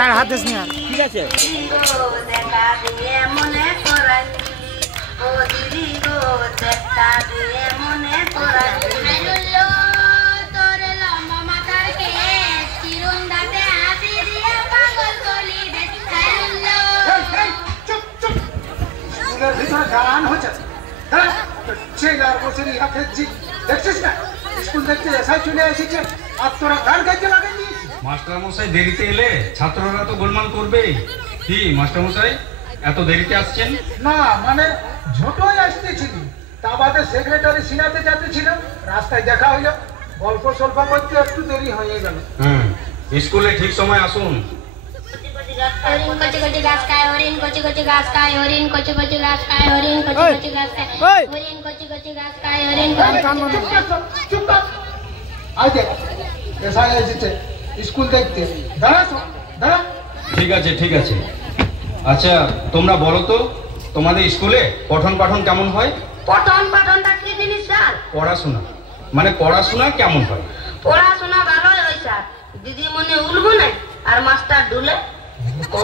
ছাড় হাত দিস না ঠিক আছে গান হচ্ছে ছেলের বছর দেখছিস না স্কুল দেখতে এসাই চলে এসেছে আর তোরা গান গাইতে লাগেনি। মাস্টার মশাই দেরিতে এলে ছাত্ররা তো গোলমাল করবেই। কি মাস্টার মশাই এত দেরিতে আসছেন? না মানে ঝোটই আসতেছিল, তা বাদে সেক্রেটারি সিনাতে যাচ্ছিল, রাস্তায় দেখা হইলো, গল্প স্বল্প করতে একটু দেরি হয়ে গেল। স্কুলে ঠিক সময় আসুন। হরিণ কচি কচি গাছ খায়, হরিণ কচি কচি গাছ খায়, হরিণ কচি কচি গাছ খায়, হরিণ কচি কচি গাছ খায়, হরিণ কচি কচি গাছ খায়, হরিণ চুপ কর। আজ দেখ এসআই এসেছে স্কুল দেখতে, দাঁড়া দাঁড়া। ঠিক আছে ঠিক আছে। আচ্ছা তোমরা বলো তো তোমাদের স্কুলে পঠন পাঠন কেমন হয়? পঠন পাঠনটা কি জিনিস স্যার? পড়াশোনা মানে পড়াশোনা কেমন হয়? পড়াশোনা ভালোই হয় স্যার, দিদি মনে উলবো না আর মাস্টার ডুলে। ও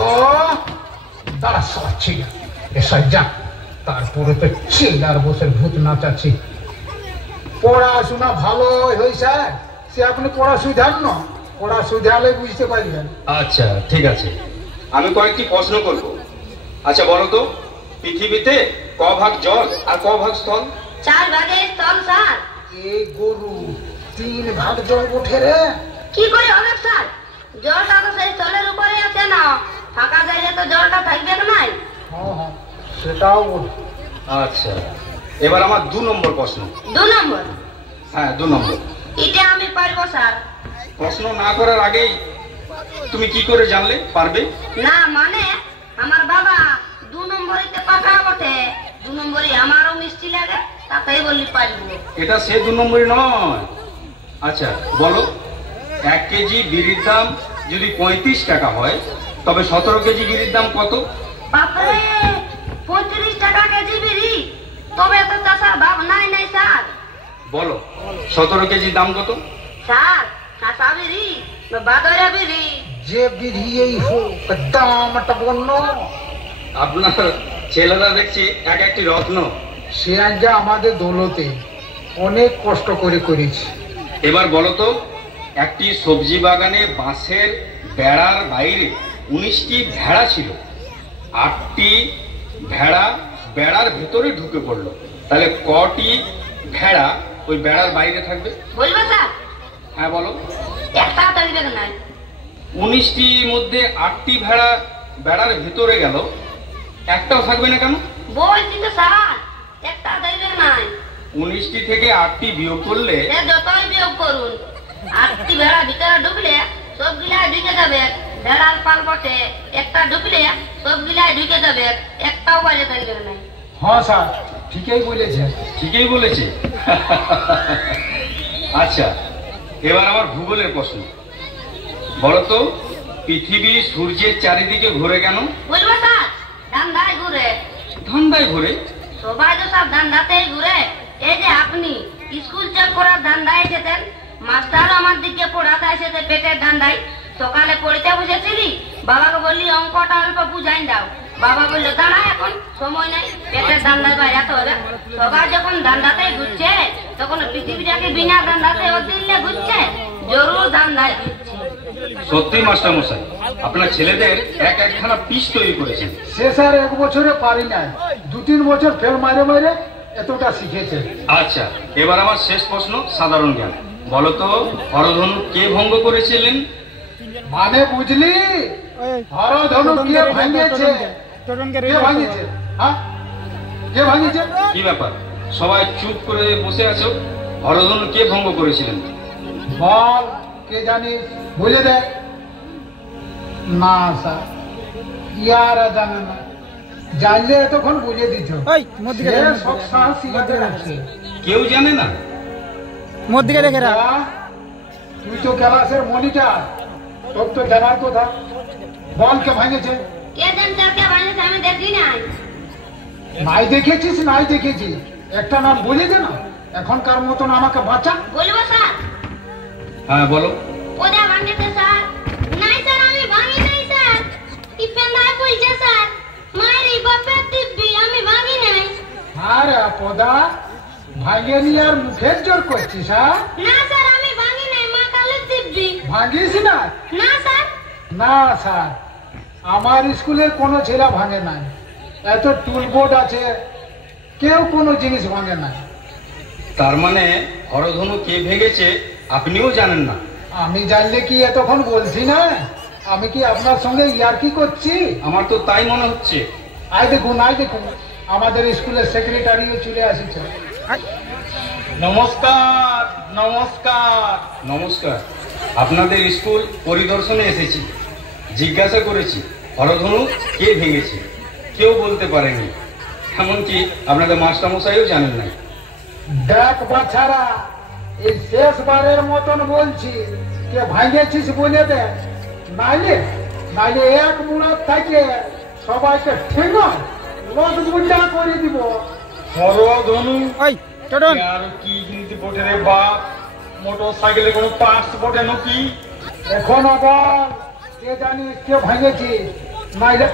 দাঁড়া সচ্ছি এসআই যা, তারপরে তো ছেলের বসে ভূত নাচাচ্ছি। পড়াশোনা ভালো হয় স্যার, সে আপনি পড়া সুধান না, পড়া সুধালে বুঝতে পারবেন। আচ্ছা ঠিক আছে, আমি কয়েকটি প্রশ্ন করব। আচ্ছা বলো তো পৃথিবীতে ক ভাগ জল আর ক ভাগ স্থল? 4 ভাগে স্থল স্যার। এই গরু 3 ভাগ জল ওঠে রে। কি করে হবে স্যার? জলটা তো সেই স্থলের উপরে আছে না, ফাঁকা জায়গায় তো জলটা থাকবে না। হ্যাঁ সেটাও বলি। আচ্ছা এবার আমার 2 নম্বর প্রশ্ন। 2 নম্বর? হ্যাঁ 2 নম্বর। এটা আমি পারবো স্যার। প্রশ্ন না করার আগেই তুমি কি করে জানলে পারবে? না মানে আমার বাবা 2 নম্বরিতে পাকা বটে, 2 নম্বরই আমারও মিষ্টি লাগে, তাতেই বললি পারবো। এটা সে 2 নম্বরই নয়। আচ্ছা বলো 1 কেজি বিড়ির দাম যদি 35 টাকা হয় তবে 17 কেজি বিড়ির দাম কত? বাপরে 35 টাকা কেজি বিড়ি, তবে তো চাষার ভাব নাই স্যার। বলো 17 কেজি দাম কত? স্যার কাঁচা বিড়ি না বাদরা বিড়ি? যে বিড়িয়েই হোক দামটা বন্য। আপনার ছেলেরা দেখছি এক একটি রত্ন। সে আজ্ঞা আমাদের দৌলতে অনেক কষ্ট করে করেছি। এবার বলো তো একটি সবজি বাগানে বাঁশের বেড়ার বাইরে 19টি ভেড়া ছিল, 8টি ভেড়া বেড়ার ভিতরে ঢুকে পড়লো, তাহলে কটি ভেড়া ওই বেড়ার বাইরে থাকবে? বলবো স্যার? হ্যাঁ বলো। একটা থাকবে না। 19টির মধ্যে 8টি ভেড়া বেড়ার ভিতরে গেল, একটাও থাকবে না কেন? বলছি তো স্যার একটা থাকবে না। 19টি থেকে 8টি বিয়োগ করলে? যতই বিয়োগ করুন 8টি ভেড়া ভিতরে ঢুকলে সবগুলা ঢুকে যাবে, ভেড়ার পাল বটে একটা ঢুকলে সবগুলা ঢুকে যাবে, একটাও বাইরে থাকবে না। হ্যাঁ স্যার ঠিকই বলেছে। ঠিকই বলেছে। আচ্ছা এবার আমার ভূগোলের প্রশ্ন। বলো তো পৃথিবী সূর্যের চারিদিকে ঘুরে কেন? বলবো স্যার? ধান্দায় ঘুরে। ধান্দায় ঘুরে? সবাই তো সব ধান্দাতেই ঘুরে। এই যে আপনি স্কুল চেক করার ধান্দায় এসেছেন, মাস্টার আমার দিকে পড়াতে এসেছে পেটের ধান্দায়। সকালে পড়তে বসেছিলি, বাবাকে বললি অঙ্কটা অল্প বুঝাই দাও, বাবা বললো দাঁড়া এখন সময় নাই, পেটের ধান্দায় বাইরাতে হবে। সবাই যখন ধান্দাতেই ঘুরছে তখন পৃথিবীটাকে বিনা ধান্দাতে অদিল্লে ঘুরছে, জরুর ধান্দায় ঘুরছে। সত্যি মাস্টার মশাই আপনার ছেলেদের একখানা পিস তৈরি করেছেন। সে স্যার 1 বছরে পারি নাই, 2-3 বছর ফের মারে মারে এতটা শিখেছে। আচ্ছা এবার আমার শেষ প্রশ্ন সাধারণ জ্ঞান। বলো তো হরধনু কে ভঙ্গ করেছিলেন? মানে বুঝলি হরধনু কে ভাঙিয়েছে? কে ভাঙিয়েছে? হ্যাঁ কে ভাঙিয়েছে? কি ব্যাপার সবাই চুপ করে বসে আছো? হরধনু কে ভঙ্গ করেছিলেন? বল কে জানিস, বুঝে দে। না স্যার ইয়ার জানে না, জানলে এতক্ষণ বুঝে দিত। সব সাহস শিখাতে রাখছে, কেউ জানে না। মধ্যে দেখে রাখ, তুই তো ক্লাসের মনিটর, তোর তো জানার কথা। বল কে ভাঙেছে? কে জানতে কে ভাঙেছে? আমি দেখি নাই। নাই দেখেছিস? নাই দেখেছি একটা নাম বলে দে না, এখনকার মতন আমাকে বাঁচা। বলবো স্যার? হ্যাঁ বলো। ওটা ভাঙেছে স্যার। নাই স্যার আমি ভাঙি নাই স্যার। পদা ভাঙে নিয়ে আর মুখের জোর করছিস? হ্যাঁ না স্যার আমি ভাঙি নাই, মা কালের দিব্যি। ভাঙিস না? না স্যার। না স্যার, আমার স্কুলের কোনো ছেলে ভাঙে নাই। এত টুলবোর্ড আছে, কেউ কোনো জিনিস ভাঙে না। তার মানে হরধনু কে ভেঙেছে আপনিও জানেন না? আমি জানলে কি এতক্ষণ বলছি না? আমি কি আপনার সঙ্গে ইয়ার্কি করছি? আমার তো তাই মনে হচ্ছে। আয় দেখুন, আমাদের স্কুলের সেক্রেটারিও চলে আসছে। নমস্কার। নমস্কার। নমস্কার। আপনাদের স্কুল পরিদর্শনে এসেছি, জিজ্ঞাসা করেছি হরধনু কে ভেঙেছে, কেউ বলতে পারেনি। এমনকি আপনাদের মাস্টারমশাইও জানেন না। দেখ বাছারা, এই শেষবারের মতন বলছি, কে ভাঙেছিস বলে দে, নাইলে এক মুড়ার থেকে সবাইকে ঠেঙায় লজগুন্ডা করে দিব। হরধনু ওই টোটন আর কি কিনতে বটে রে বাপ? মোটর সাইকেলে কোনো পার্টস বটে নাকি? এখন আবার কে জানিস কে ভাঙেছিস, নাইলে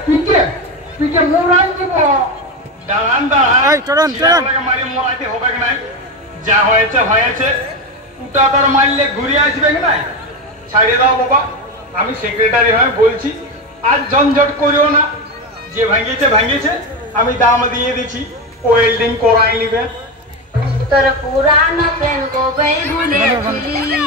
পিকে মুড়াই দিব। দাঁড়ান এই, চলুন, চলুন। মারি মরাইতে হবে নাই, যা হয়েছে হয়েছে, উটা তার মারলে ঘুরে আসবে নাই। ছাড়িয়ে দাও বাবা, আমি সেক্রেটারি হয়ে বলছি, আজ ঝঞ্ঝট করিও না। যে ভাঙিয়েছে আমি দাম দিয়ে দিচ্ছি, ওয়েল্ডিং করাই নিবে। তোর পুরানো প্রেম কবে ভুলেছিলি?